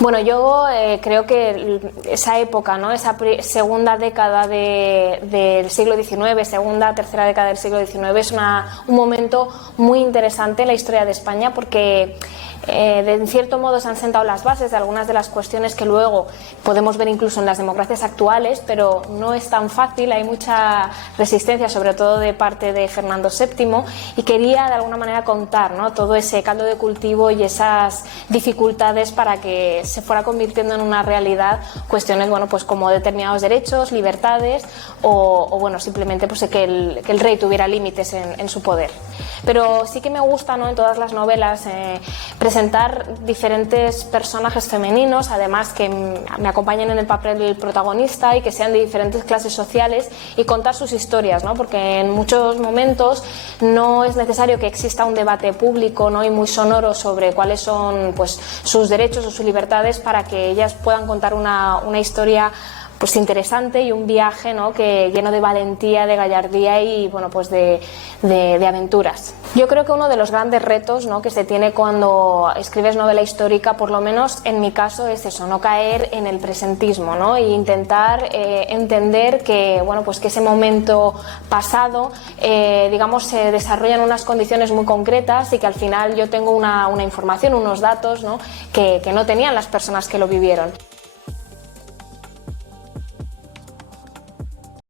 Bueno, yo creo que esa época, ¿no? Esa segunda década del siglo XIX, segunda, tercera década del siglo XIX, es un momento muy interesante en la historia de España porque en cierto modo se han sentado las bases de algunas de las cuestiones que luego podemos ver incluso en las democracias actuales, pero no es tan fácil, hay mucha resistencia, sobre todo de parte de Fernando VII, y quería de alguna manera contar, ¿no? Todo ese caldo de cultivo y esas dificultades para que se fuera convirtiendo en una realidad cuestiones, bueno, pues como determinados derechos, libertades o bueno, simplemente pues que el rey tuviera límites en su poder. Pero sí que me gusta, ¿no? En todas las novelas presentar diferentes personajes femeninos, además que me acompañen en el papel del protagonista y que sean de diferentes clases sociales y contar sus historias, ¿no? Porque en muchos momentos no es necesario que exista un debate público, ¿no? Y muy sonoro sobre cuáles son pues sus derechos o sus libertades para que ellas puedan contar una historia pues interesante y un viaje, ¿no? Que lleno de valentía, de gallardía y bueno, pues de aventuras. Yo creo que uno de los grandes retos, ¿no? Que se tiene cuando escribes novela histórica, por lo menos en mi caso, es eso, no caer en el presentismo, ¿no? E intentar entender que bueno, pues que ese momento pasado digamos se desarrolla en unas condiciones muy concretas y que al final yo tengo una información, unos datos, ¿no? que no tenían las personas que lo vivieron.